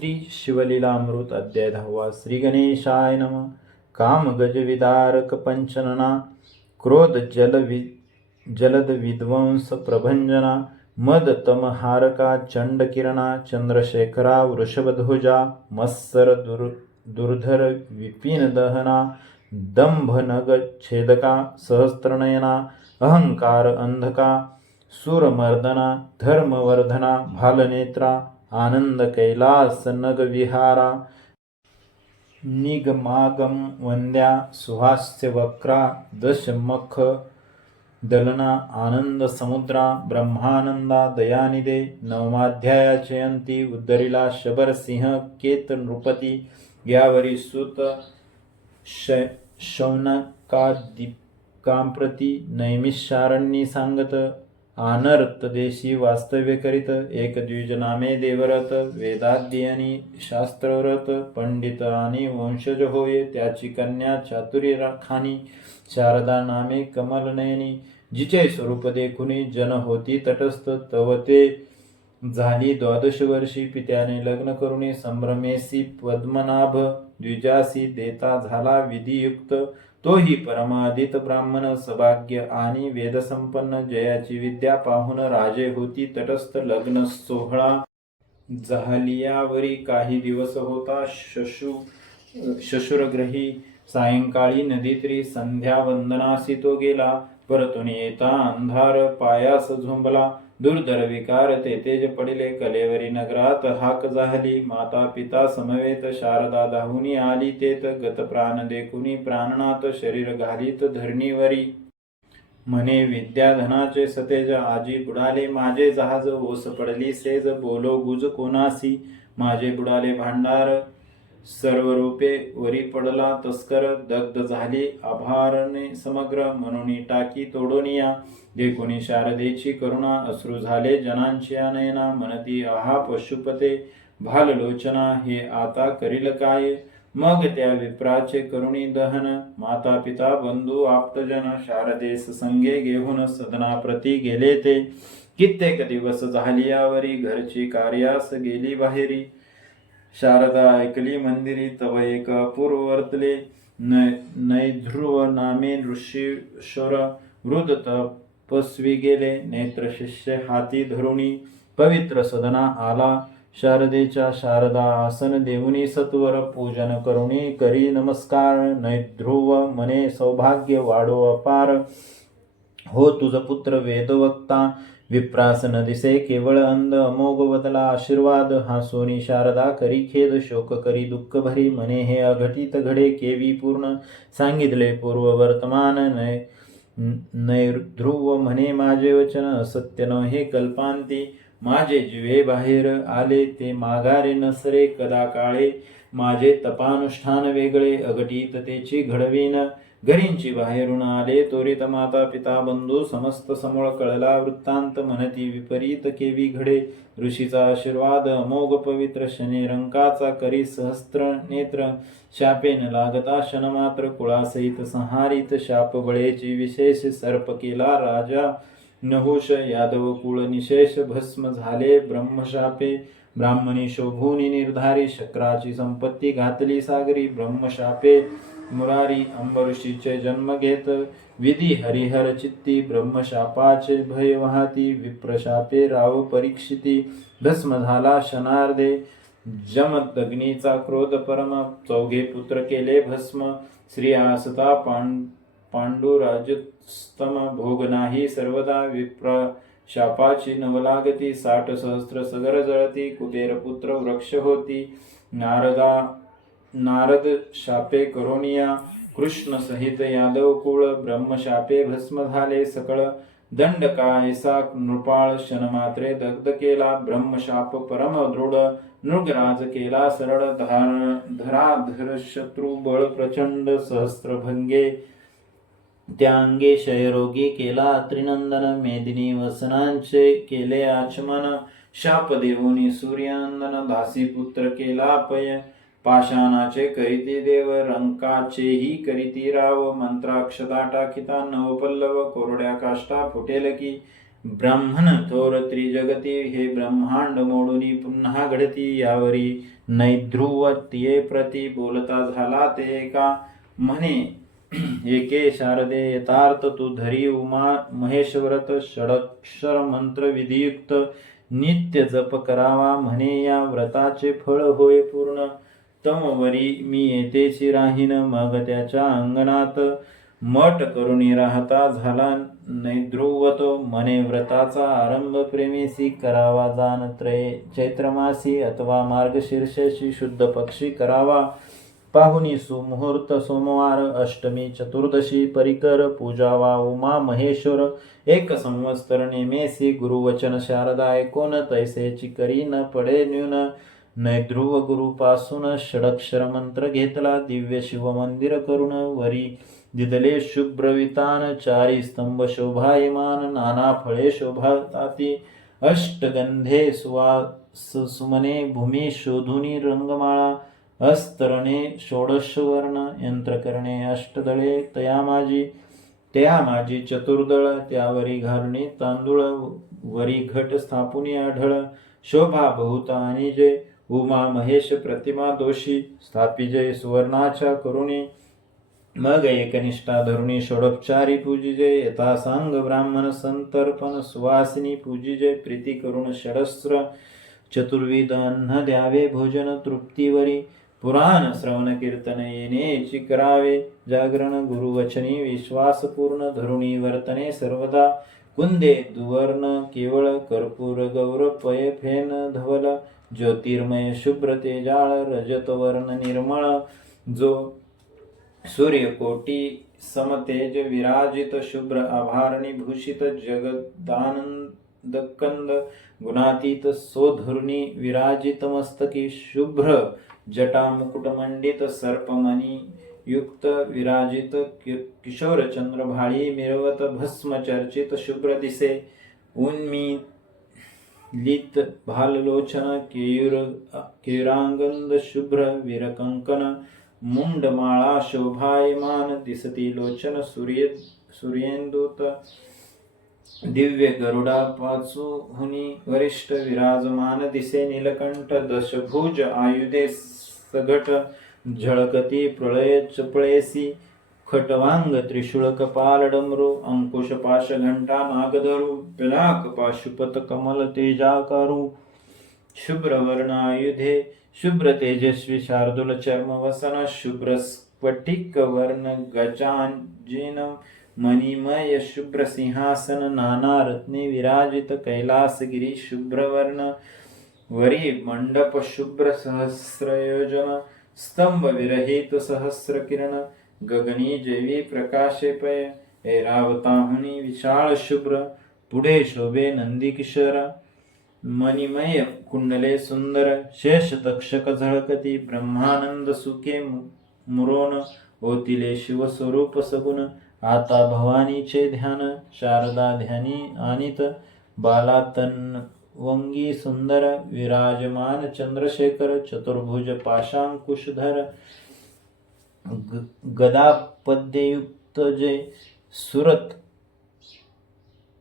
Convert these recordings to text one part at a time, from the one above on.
श्री शिवलीलामृत अध्याय 10 श्री गणेशाय नमः। काम गज विदारक पंचनना, क्रोध जलद विध्वंस प्रभंजना, मद तमहारका चंड किरणा, चंद्रशेखरा वृषभध्वजा, मत्सर दुर्धर विपिन दहना, दंभ नग छेदका सहस्त्रनयना, अहंकार अंधका सूरमर्दना, धर्मवर्धना भालनेत्रा, आनंद कैलास नग विहारा, निगमागम वंद्या सुहास्य वक्रा, दशमुख दलना, आनंद समुद्रा, ब्रह्मानंदा दयानिदे। नवमाध्यायाचे अंती उद्धरिला शबर सिंह केत नृपती, यावरी सुत शौनकादीपकांप्रती नैमिषारण्यी सांगत। अनर्त देशी वास्तव्य करीत, एक द्विज नामे देवरत, वेदाध्ययनी शास्त्रव्रत, पंडित आणि वंशज होय। त्याची कन्या चातुर्य राखानी, शारदा नामे कमलनयनी, जिचे स्वरूप देखुनी जन होती तटस्थ। तव ते झाली 12 वर्षी, पित्याने लग्न करुणी संभ्रमेसी पद्मनाभ, द्विजासी देता झाला विधियुक्त। तोही परमादित ब्राह्मण, सभाग्य आणि वेदसंपन्न, जयाची विद्या पाहून राजे होती तटस्थ। लग्न सोहळा झालियावरी काही दिवस होता शशुरग्रही, सायंकाळी नदीतरी संध्यावंदनासी तो गेला। परतून येता अंधार पायास झोंबला, दुर्धर विकार तेज पडिले। कलेवरी नगरात हाक झाली, माता पिता समवेत, शारदा धावूनी आली तेत। गत प्राण देखुनी प्राणनाथ, शरीर घालीत धरणीवरी। म्हणे विद्याधनाचे सतेज, आजी बुडाले माझे जहाज, ओस पडली सेज, बोलो गुज कोणासी, माझे बुडाले भांडार। सर्व रूपे वरी पडला तस्कर, दग्ध झाली आभारणे समग्र, म्हणून टाकी तोडोनिया। देखुनी शारदेची करुणा, अश्रू झाले जनांची नयना। म्हणती आहा पशुपते भाललोचना, हे आता करील काय? मग त्या विप्राचे करुणी दहन, माता पिता बंधू आप्तजन, शारदेस संगे घेऊन सदनाप्रती गेले ते। कित्येक दिवस झालियावरी, घरची कार्यास गेली बाहेरी। शारदा ऐकली मंदिरी, तव एक अपूर्व वर्तले। नैध्रुव नामे ऋषीश्वर, वृद्ध तपस्वी गेले। नेत्र शिष्य हाती धरुणी, पवित्र सदना आला। शारदेच्या शारदा आसन देऊनी, सत्वर पूजन करुणी करी नमस्कार। नैध्रुव म्हणे सौभाग्य वाढो अपार, हो तुझ पुत्र वेदवक्ता। विप्रास न दिसे केवळ अंध, अमोघ वदला आशीर्वाद। हासोनी शारदा करी खेद, शोक करी दुःख भरी, म्हणे हे अघटित घडे केवी पूर्ण, सांगितले पूर्व वर्तमान। नैध्रुव म्हणे माझे वचन असत्य न हे कल्पांती, माझे जिवे बाहेर आले ते माघारे नसरे कदा काळे। माझे तपानुष्ठान वेगळे, अघटित तेची घडवीन। घरींची बाहेरून आले त्वरित माता पिता बंधू, समस्त समूळ कळला वृत्तांत। म्हणती विपरीत केवी घडे, ऋषीचा आशीर्वाद अमोघ पवित्र। शनी रंकाचा करी सहस्त्र नेत्र, शापे न लागता क्षणमात्र। कुळासहित संहारित शाप बळेची विशेष, सर्प केला राजा नहुष। यादव कुळ निशेष भस्म झाले ब्रह्मशापे, ब्राह्मणी शोभूनी निर्धारी। शक्राची संपत्ती घातली सागरी, ब्रह्मशापे मुरारी। अंबऋषीचे जन्म घेत विधी हरिहर चित्ती, ब्रह्मशापाचे भय वाहती। विप्रशापे राव परीक्षिती, भस्म झाला क्षणार्धे। जमदग्नीचा क्रोध परम, चौघे पुत्र केले भस्म। श्री आसता पांडुराजस्तम, भोग नाही सर्वदा। विप्र शापाची नवलागती, 60 सहस्त्र सगर जळती। कुबेर पुत्र वृक्ष होती, नारद शापे करोनिया। कृष्ण सहित यादव कुळ, ब्रह्मशापे भस्म झाले सकळ। दंडकायसा नृपाळ, क्षणमात्रे दग्ध केला। ब्रह्मशाप परम दृढ, नृगराज केला सरळ। धराधर शत्रू बळ प्रचंड, सहस्त्रभंगे त्याअंगे। क्षयरोगी केला त्रिनंदन, मेदिनी वसनांचे केले आचमन। शाप देऊनी सूर्यनंदन, दासी पुत्र केला पय। पाषाणाचे करीती देव, रंकाचेही करीती राव। मंत्राक्षता टाकिता नवपल्लव, कोरड्या काष्टा फुटेल की। ब्राह्मण थोर त्रिजगती, हे ब्रह्मांड मोडुनी पुन्हा घडती, यावरी नैध्रुवत्ये प्रती बोलता झाला ते का. म्हणे एके शारदे यथार्थ तू धरी उमा महेश्वरत, षडक्षर मंत्र विधियुक्त नित्य जप करावा, म्हणे या व्रताचे फळ होय पूर्ण. तमवरी मी येतेची राहीन, मग त्याच्या अंगणात मठ करुणी राहता झाला नैध्रुवतो, म्हणे व्रताचा आरंभ प्रेमेसी करावा, जाण चैत्रमासी अथवा मार्गशीर्षशी शुद्ध पक्षी करावा, पाहुनी सुमुहूर्त सोमवार, अष्टमी चतुर्दशी परिकर पूजावा उमा महेश्वर, एक संवत्सर नेमेसी गुरुवचन शारदा ऐकोन, तैसेची करी न पडे न्यून. नैध्रुव गुरुपासून षडक्षर मंत्र घेतला, दिव्य शिव मंदिर करून वरी दिदले शुभ्र वितान, चारी स्तंभ शोभायमान, नाना फळे शोभाताती, अष्टगंधे सुवास सुमने, भूमी शोधुनी रंगमाळा, अस्तरणे षोडश वर्ण, यंत्र करणे अष्टदळे, त्या माझी चतुर्दळ, त्यावरी घालणे तांदूळ, वरी घट स्थापुनी आढळ, शोभा बहुत आणि जय उमा महेश प्रतिमा दोषी, स्थापिजय सुवर्णाच्या करुणी, मग एकनिष्ठा धरुणी षोडोपचारी पूजिजे, यथा सांग ब्राह्मण संतर्पण सुवासिनी पूजिजे, प्रीती करुण षडस्त्र चतुर्विध अन्न द्यावे भोजन तृप्तीवरी, पुराण श्रवण कीर्तन येणेची करावे, जागरण गुरुवचनी विश्वास पूर्ण, धरुणी वर्तने सर्वदा, कुंदे दुवर्ण केवळ, कर्पूर गौर पय फेन धवल, ज्योतिर्मय शुभ्र तेजाळ, रजत वर्ण निर्मळ, जो सूर्यकोटी समतेज विराजित, शुभ्र आभारणी भूषित, जगदानंदकंद गुणातीत, सोधुर्णी विराजित, मस्तकी शुभ्र जटा मुकुटमंडित, सर्पमणी युक्त विराजित, किशोर चंद्र भाळी मिरवत, भस्म चर्चित शुभ्र दिसे, उन्मीलित भाललोचन, केयुरांगंद शुभ्र विरकंकन, मुंडमाळा शोभायमान, दिसती लोचन सूर्येंदूत, दिव्य गरुडा पाचुहुनी वरिष्ठ विराजमान दिसे, नीलकंठ दशभुज आयुधे सघट, झळकती प्रळय चपळेसी, खटवांग त्रिशूळ कपाल डमरू, अंकुश पाश घंटा नागधरू, पिनाक पाशुपत कमल तेजाकारू, शुभ्र वर्ण आयुधे, शुभ्र तेजस्वी शार्दूल चर्म वसन, शुभ्र स्फटिक वर्ण गजांजिन, मणिमय शुभ्र सिंहासन, नाना रत्ने विराजित, कैलासगिरी शुभ्र वर्ण, वरी मंडप शुभ्र सहस्रयोजन, स्तंभ विरहित सहस्र किरण, गगनी जैवी प्रकाशेपय, ऐरावताहुनी विशाळ शुभ्र, पुढे शोभे नंदी किशोर, मणिमय कुंडले सुंदर, शेष तक्षक झळकती, ब्रह्मानंद सुखे मुरोन, ओतिले शिवस्वरूप सगुण, आता भवानीचे ध्यान, शारदा ध्यानी आणित, बाला तन्वंगी सुंदर, विराजमान चंद्रशेखर, चतुर्भुज पाशांकुशधर, गदा पद्ययुक्त जे, सुरत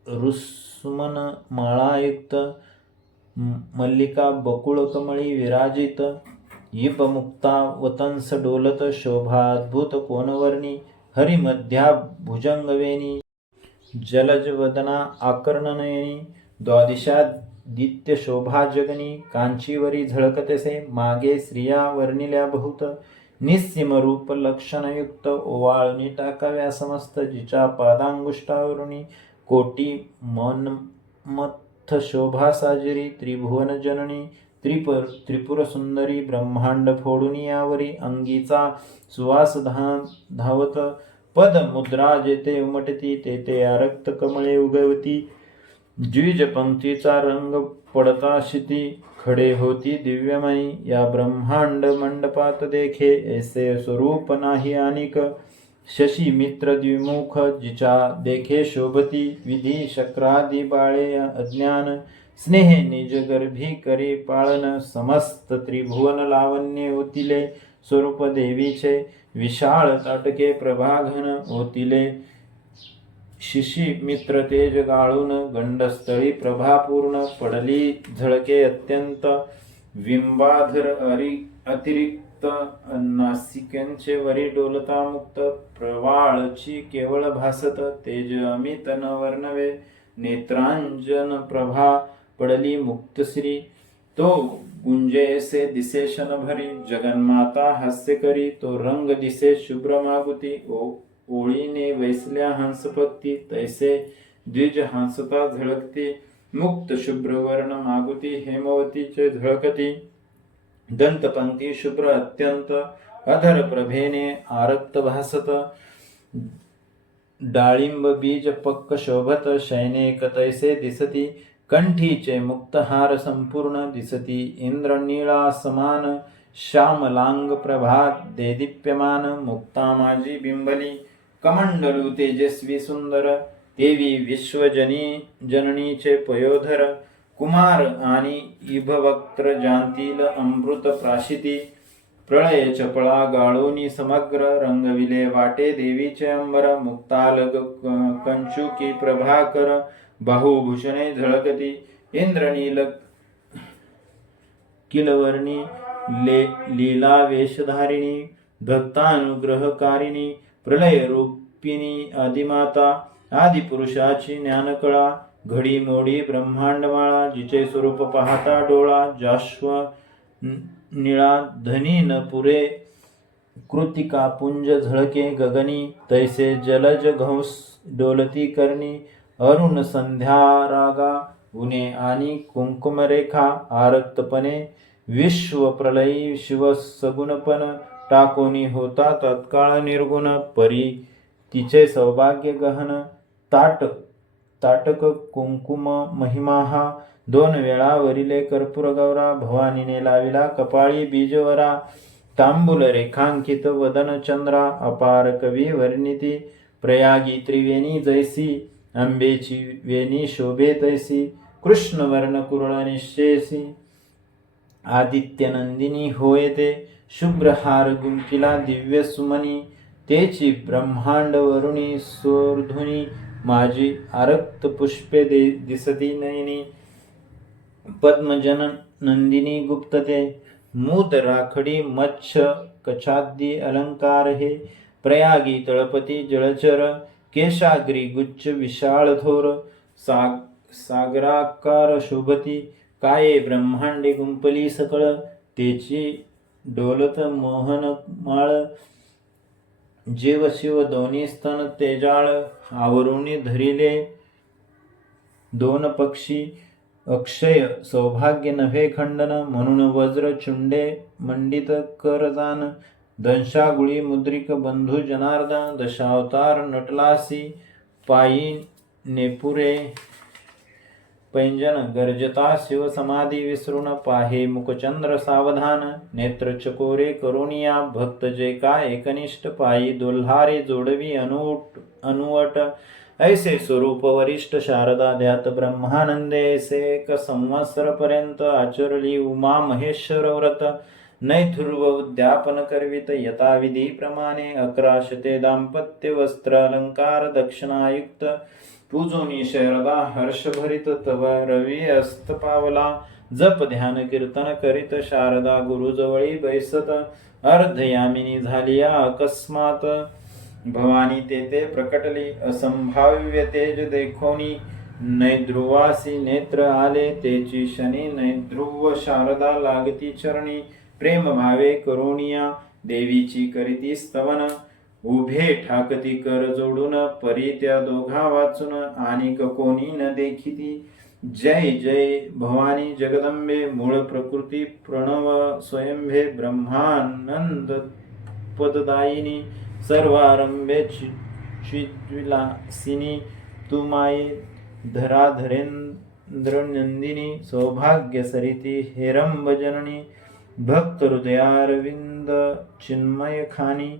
रुस्मन माळायुक्त, मल्लिका बकुळ कमळी विराजित, इप मुक्ता वतंस डोलत, शोभा अद्भुत कोनवर्णी, हरिमध्या भुजंगवेणी, जलज वदना आकर्णनयनी, द्वादिशादित्य शोभा जगनी, कांचीवरी झळकतेसे, मागे स्त्रिया वर्णिल्या बहुत, निस्सीम रूप लक्षणयुक्त, ओवाळणी टाकाव्या समस्त, जिच्या पादांगुष्ठावरुणी, कोटी मनमथ शोभा साजिरी, त्रिभुवन जननी, त्रिपुर सुंदरी, ब्रह्मांड फोडुनी यावरी, अंगीचा सुवास धावत, पद मुद्रा जेथे उमटती, तेथे आरक्त कमळे उगवती, द्विज पंक्तीचा रंग पडता शिती, खडे होती दिव्यमयी, या ब्रह्मांड मंडपात देखे, ऐसे स्वरूप नाही अनिक, शशी मित्र द्विमुख, जिच्या देखे शोभती, विधी शक्रादी बाळे अज्ञान, स्नेहे निज गर्भी करी पाळन, समस्त त्रिभुवन लावण्य ओतिले, स्वरूप देवीचे विशाळ ताटके प्रभाघन, ओतिले शिशी मित्र तेज गाळून गंडस्थळी प्रभापूर्ण पडली झळके अत्यंत विंबाधर अतिरिक्त नासिकांचे वरी डोलता मुक्त प्रवाळची केवळ भासत तेज अमित न वर्णवे नेत्रांजन प्रभा पडली मुक्तश्री तो गुंजेसे दिसे क्षणभरी जगन्माता हास्य करी तो रंग दिसे शुभ्र मागुती ओळीने वैसल्या हंसपक्ती तैसे द्विज हंसता झळकती मुक्त शुभ्र वर्ण मागुती हेमवतीचे झळकती दंतपंक्ती शुभ्र अत्यंत अधर प्रभेने आरक्त भासत डाळिंब बीज पक्क शोभत शैनेक तैसे दिसती कंठीचे मुक्तहार संपूर्ण दिसती इंद्रनीळा समान श्यामलांग प्रभात देदीप्यमान मुक्ता माझी बिंबली कमंडलू तेजस्वी सुंदर देवी विश्वजनी जननीचे पयोधर कुमार आणि इभवक्त्र जानतील अमृत प्राशिती प्रळय चपळा गाळोनी समग्र रंगविले वाटे देवीचे अंबर मुक्तालग कंचुकी प्रभाकर बाहुभूषणे झळकती इंद्रनील किलवर्णी लीला वेशधारिणी भक्तानुग्रहकारिणी प्रलय रूपिणी आदिमाता आदिपुरुषाची ज्ञानकळा घडी मोडी ब्रह्मांडमाळा जिचे स्वरूप पाहता डोळा जाश्व निळा धनी न पुरे कृतिका पुंज झळके गगनी तैसे जलज घंस डोलती करणी अरुण संध्यारागा उने आणि कुंकुमरेखा आरक्तपणे विश्व प्रलयी शिव सगुणपण टाकोनी होता तत्काळ निर्गुण परी तिचे सौभाग्य गहन ताटक कुंकुम महिमाहा 2 वेळा वरिले कर्पूर गौरा भवानीने लाविला कपाळी बीजवरा तांबूल रेखांकित वदन चंद्रा अपार कवी वर्णिती प्रयागी त्रिवेणी जैसी अंबेची वेणी शोभे तैसी कृष्णवर्ण कुरळ निश्चेसी आदित्यनंदिनी होय ते शुभ्र हार गुंकिला दिव्य सुमनी तेची ब्रह्मांड वरुणी सोर्धुनी माझी आरक्त पुष्पे दिसती नयनी पद्मजन नंदिनी गुप्तते मूद राखडी मच्छ कछादी अलंकार हे प्रयागी तळपती जळचर केशाग्री गुच्छ विशाळ थोर सागराकार शोभती काये ब्रह्मांडे गुंपली सकळ तेची डोलत मोहन माळ जीव शिव दोन्ही स्तन तेजाळ आवरुणी धरिले 2 पक्षी अक्षय सौभाग्य नव्हे खंडन म्हणून वज्र चुंडे मंडित करजान दंशागुळी मुद्रिक बंधू जनार्दन दशावतार नटलासी पायी नेपुरे पैंजन गर्जता शिव समाधी विसरून पाहे मुखचंद्र सावधान नेत्र चकोरे करुणिया भक्त जे का एकनिष्ठ पायी दोल्हारे जोडवी अनुवट ऐसे स्वरूप वरिष्ठ शारदा ध्यात ब्रह्मानंदे ऐसे 1 संवत्सर पर्यंत आचरली उमा महेश्वर व्रत नैथुर्व उद्यापन करवित यथाविधी प्रमाणे 11 शते दाम्पत्य वस्त्र अलंकार दक्षिणायुक्त पूजोनी शरदा हर्षभरित तव रवी अस्त पावला जप ध्यान कीर्तन करीत शारदा गुरुजवळी बैसत अर्धयामिनी झालिया अकस्मात भवानी तेथे प्रकटली असंभाव्य तेज देखोनी नैध्रुवासी नेत्र आले तेची शनी नैध्रुव शारदा लागती चरणी प्रेम भावे करुणिया देवीची करीती स्तवन उभे ठाकती कर जोडून परी त्या दोघा वाचून आणि कोणी न देखिती जय जय भवानी जगदंबे मूळ प्रकृती प्रणव स्वयंभे ब्रह्मानंद पददायिनी सर्वारंभे चिद्विलासिनी तू माये धराधरेंद्र नंदिनी सौभाग्य सरिती हेरंब जननी भक्त हृदयारविंद चिन्मय खानी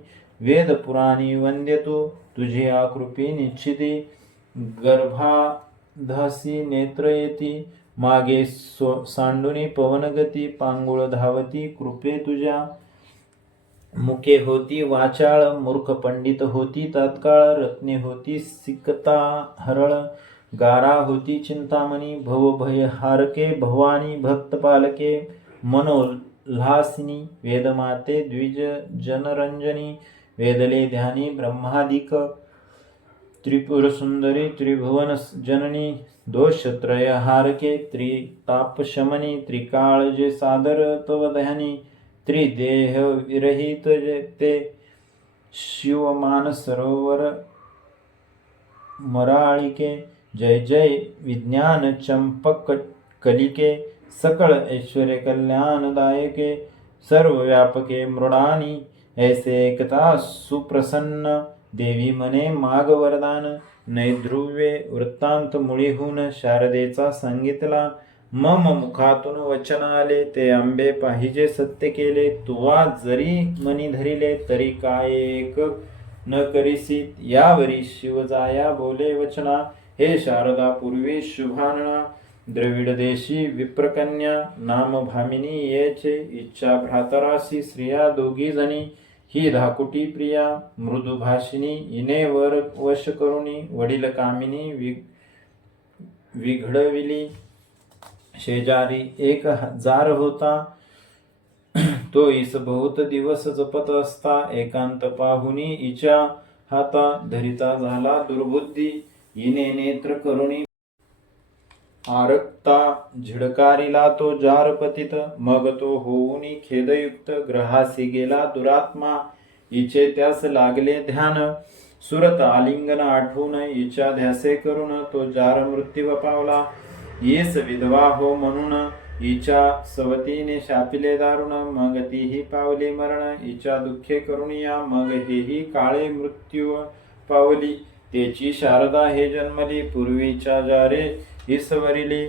वेद पुराणी वंद्य तुझी आकृपी निश्चिती गर्भाधासी नेत्र येती मागे सांडुनी पवनगती पांगुळ धावती कृपे तुझ्या मुके होती वाचाळ, मूर्ख पंडित होती तात्काळ, रत्ने होती सिकता हरळ, गारा होती चिंतामणी, भवभय हारके भवानी, भक्त पालके मनोल्हासिनी, वेदमाते द्विज जनरंजनी, वेदले ध्यानी ब्रह्मादिक, त्रिपुरसुंदरी त्रिभुवन जननी, दोषत्रय हारके त्रितापशमनी, त्रिकाळजे सादर तव ध्यानी, त्रिदेह विरहित ते शिवमान सरोवर मराळिके, जय जय विज्ञान चंपक कलिके, सकळ ऐश्वर्य कल्याणदायके, सर्वव्यापके मृडानी, ऐसे एकता सुप्रसन्न, देवी मने माग वरदान, नैध्रुव्ये वृत्तांत मुळीहून शारदेचा सांगितला, मम मुखातून वचन आले, ते आंबे पाहिजे सत्य केले, तुवा जरी मनी धरिले, तरी काय एक न करीसी, यावरी शिवजाया बोले वचना, हे शारदा पूर्वी शुभानना, द्रविड देशी विप्रकन्या, नाम भामिनी येचे, इच्छा भ्रातरासी स्त्रिया दोघी जणी, ही धाकुटी प्रिया मृदुभाषिनी, इने वर वश करुणी, वडील कामिनी विघडविली, शेजारी एक जार होता, तो ईस बहुत दिवस जपत असता, एकांत पाहुनी इच्या हाता, धरिता झाला दुर्बुद्धी, इने नेत्र करुणी आरक्ता, झिडकारिला तो जार पतित, मग तो होऊनी खेदयुक्त, ग्रहासी गेला दुरात्मा, इचे त्यास लागले ध्यान, सुरत आलिंगन आठवून, इच्या ध्यासे करून, तो जार मृत्यू पावला, येस विधवा हो म्हणून, इच्या सवतीने शापिले दारुण, मग तीही पावली मरण, इच्या दुःखे करुणिया, मग हेही काळे मृत्यू पावली, तेची शारदा हे जन्मली, पूर्वीच्या जारे ईश्वरिली,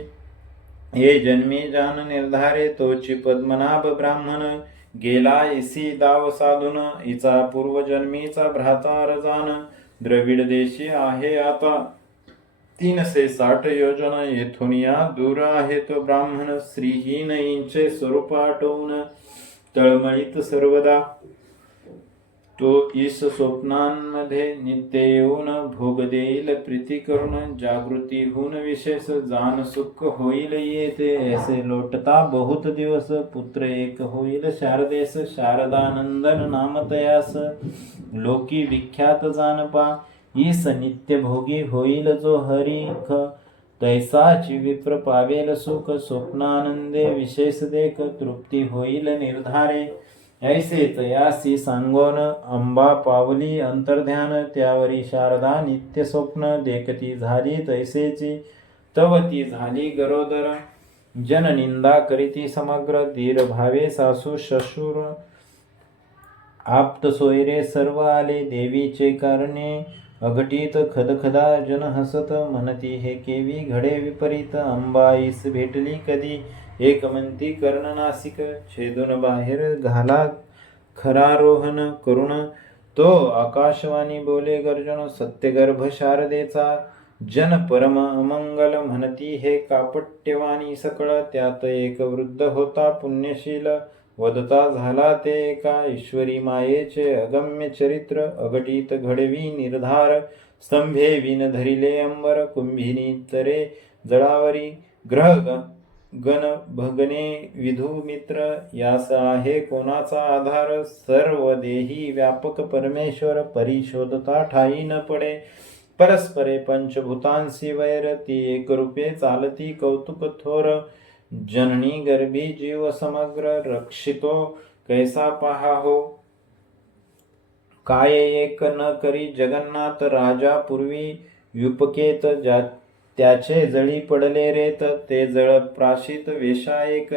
हे जन्मी जान निर्धारे, तोची पद्मनाभ ब्राह्मण, गेला इसी दाव साधून, इचा पूर्वजन्मीचा भ्राता रजान, द्रविड देशी आहे आता 360 योजन, येथून या दूर आहे तो ब्राह्मण, श्रीहीन इंचे स्वरूप आटवून, तळमळीत सर्वदा तो ईश स्वप्नांमध्ये नित्य येऊन, भोग देईल प्रीती करून, जागृती होऊन विशेष जान सुख होईल येते, ऐसे लोटता बहुत दिवस, पुत्र एक होईल शारदेस, शारदानंदन नाम तयास, लोकी विख्यात जानपा, ईस नित्य भोगी होईल जो हरिख, तैसाची विप्र पावेल सुख, स्वप्नानंदे विशेष देख, तृप्ती होईल निर्धारे, ऐसे तयासी सांगोन, अंबा पावली अंतर्ध्यान, त्यावरी शारदा नित्य स्वप्न, देखती झाली तैसेची, तव ती झाली गरोदर, जननिंदा करीती समग्र, धीर भावे सासू शशुर, आप्त सोयरे सर्व आले, देवीचे कारणे अघटित, खदखदा जन हसत, म्हणती हे केवी घडे विपरीत, अंबाईस भेटली कधी, एक म्हणती कर्ण नासिक, छेदून बाहेर घाला खरारोहण करुण, तो आकाशवाणी बोले गर्जन, सत्यगर्भ शारदेचा जन परम अमंगल, म्हणती हे कापट्यवाणी सकळ, त्यात एक वृद्ध होता पुण्यशील, वदता झाला ते एका ईश्वरी मायेचे अगम्य चरित्र, अघटित घडवी निर्धार, स्तंभे विन धरिले अंबर, कुंभिनी तरे जळावरी, ग्रह गण भगने विधू मित्र, यास आहे कोणाचा आधार, सर्व देही व्यापक परमेश्वर, परिशोधता ठाई न पडे, परस्परे पंचभूतांसी वैर, ती एक रूपे चालती कौतुक थोर, जननी गर्भी जीव समग्र, रक्षितो कैसा पहा हो, काय एक न करी जगन्नाथ, राजा पूर्वी युपकेत, त्याचे जळी पडले रेत, ते जळ प्राशित वेशा एक,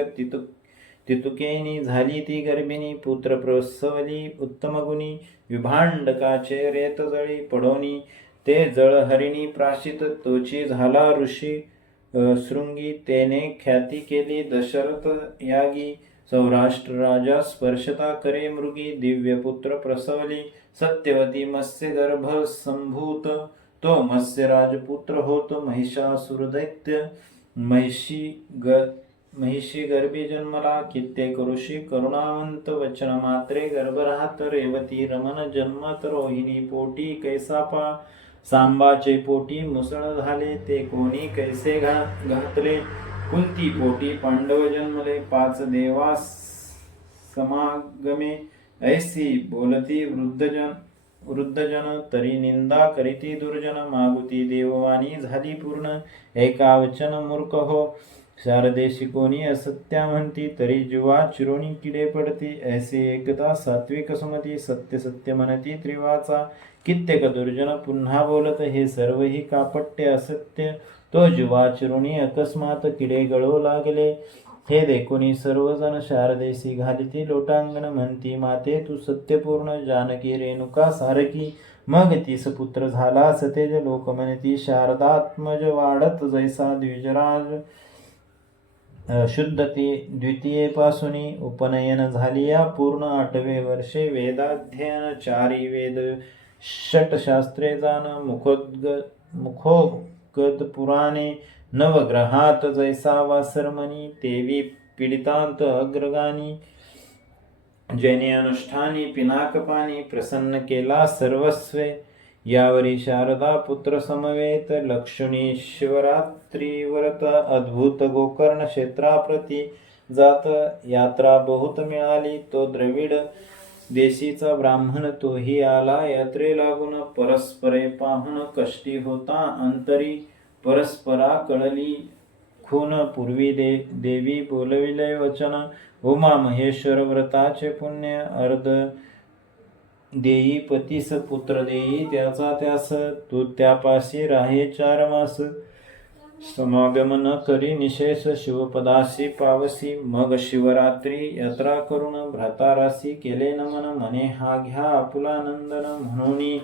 तितुकेनी झाली ती गर्भिणी, पुत्र प्रसवली उत्तम गुणी, विभांडकाचे रेत जळी पडोनी, ते जळ हरिणी प्राशित, तोची झाला ऋषी शृंगी, तेने ख्याती केली दशरथ यागी, सौराष्ट्र राजा स्पर्शता करे मृगी, दिव्य पुत्र प्रसवली, सत्यवती मत्स्य गर्भ संभूत, तो मत्स्य राजपुत्र होतो महिषासुर दैत्य, महिषी महिषी गर्भी जन्मला. कित्येक ऋषी करुणावंत वचन मात्रे गर्भ राहत. रेवती रमण जन्मत रोहिणी पोटी कैसापा. सांबाचे पोटी मुसळ झाले ते कोणी कैसे घातले. कुंती पोटी पांडव जन्मले. 5 देवा समागमे ऐसी बोलती वृद्धजन तरी निंदा करीती दुर्जन. मागुती देववाणी झाली पूर्ण एका वचन मूर्ख हो. शारदेशी कोणी असत्या म्हणती तरी जीवा चिरोणी किडे पडती. ऐसे एकदा सात्विक सुमती सत्य सत्य म्हणती त्रिवाचा. कित्येक दुर्जन पुन्हा बोलत हे सर्व ही कापट्य असत्य. तो जीवा चिरोणी अकस्मात किडे गळू लागले. हे देखुनी सर्वजण शारदेशी घालिती लोटांगण. म्हणती माते तू सत्यपूर्ण जानकी रेणुका सारखी. मग तीस पुत्र झाला सतेज लोक म्हणती. शारदात्मज वाढत जैसा द्विजराज. शुद्धती द्वितीयेपासून उपनयन झालिया पूर्ण. 8वे वर्षे वेदाध्ययन. 4 वेद 8 शास्त्रे जाण. मुखोगत पुराणे. नवग्रहात जैसा वासरमणी. 23 पीडितांत अग्रगानी. जैने अनुष्ठानी पिनाकपाणी. प्रसन्न केला सर्वस्वे. यावरी शारदा पुत्र समवेत. लक्ष्मी शिवरात्री व्रत. अद्भुत गोकर्ण क्षेत्राप्रती जात. यात्रा बहुत मिळाली. तो द्रविड देशीचा ब्राह्मण तोही आला यात्रे लागून. परस्परे पाहून कष्टी होता अंतरी. परस्परा कळली खून. पूर्वी देवी बोलविले वचन. उमा महेश्वर व्रताचे पुण्य. अर्ध देई पतीस पुत्र देई त्याचा त्यास. तू त्यापाशी राहे 4 मास. समागम न करी निशेष. शिवपदासी पावसी. मग शिवरात्री यात्रा करून भ्रातारासी केले नमन. म्हणे हा घ्या आपुलानंदन. म्हणून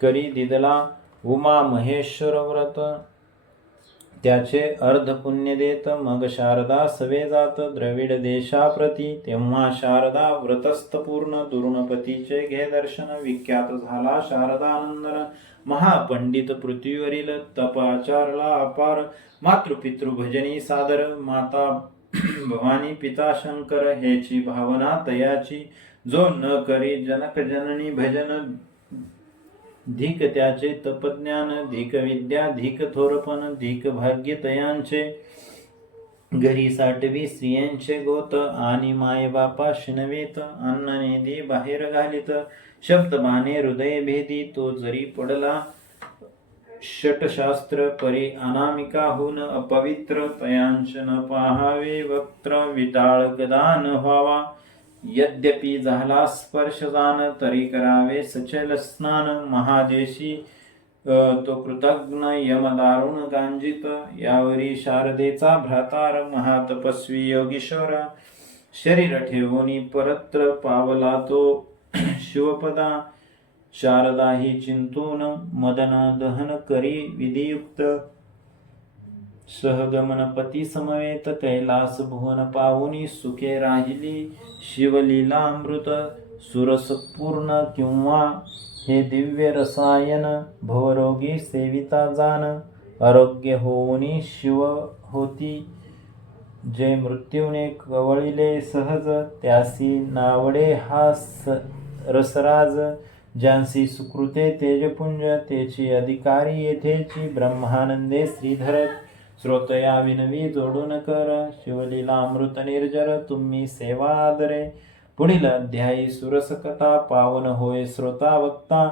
करी दिदला उमा महेश्वर व्रत. त्याचे अर्ध पुण्य देत. मग शारदा सवे जात द्रविड देशाप्रती. तेव्हा शारदा व्रतस्थ पूर्ण. दुर्णपतीचे घे दर्शन. विख्यात झाला शारदानंदन. महापंडित पृथ्वीवरील तप आचारला अपार. मातृपितृ भजनी सादर. माता भवानी पिता शंकर हेची भावना तयाची. जो न करी जनक जननी भजन. धिक त्याचे तपज्ञान. धिक विद्या धिक थोरपण. धिक भाग्य तयांचे. घरी 6वी स्त्रियांचे गोत. आणि मायबापा शिनवीत. अन्न नेदी बाहेर घालीत. शब्द बाणे हृदय भेदी. तो जरी पडला षटशास्त्र परी अनामिका होऊन अपवित्र. तयांच न पाहावे वक्त्र. विटाळ गदान व्हावा. यद्यपि झाला स्पर्श जाण तरी करावे सचल स्नान. महादेशी तो कृतज्ञ यमदारुण गांजित. यावरी शारदेचा भ्रातार महातपस्वी योगीश्वर. शरीर ठेवून परत्र पावला तो शिवपदा. शारदा ही चिंतून मदन दहन करी विधियुक्त. सहगमनपती समवेत कैलास भुवन पाहुनी. सुखे राहिली शिवलीला अमृत. सुरसपूर्ण किंवा हे दिव्य रसायन. भवरोगी सेविता जाण. आरोग्य होऊनी शिव होती. जे मृत्यूने कवळिले सहज. त्यासी नावडे हा रसराज. ज्यांसी सुकृते तेजपुंज. तेची अधिकारी येथेची. ब्रह्मानंदे श्रीधर. श्रोतया विनवी जोडून कर. शिवलीला अमृत निर्जर. तुम्ही सेवा आदरे. पुढील अध्यायी सुरसकथा. पावन होय श्रोता वक्ता.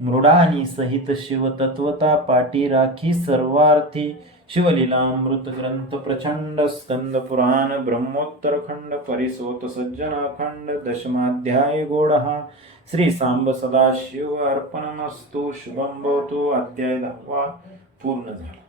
मृडानी सहित शिवतत्वता. पाटी राखी सर्वार्थी. शिवलीला अमृत ग्रंथ प्रचंड. स्कंद पुराण ब्रह्मोत्तर खंड. परिसोत सज्जन अखंड. 10माध्याय गोडहा. श्री सांब सदाशिव अर्पणमस्तु. शुभम भवतु. अध्याय 10 पूर्ण झाला.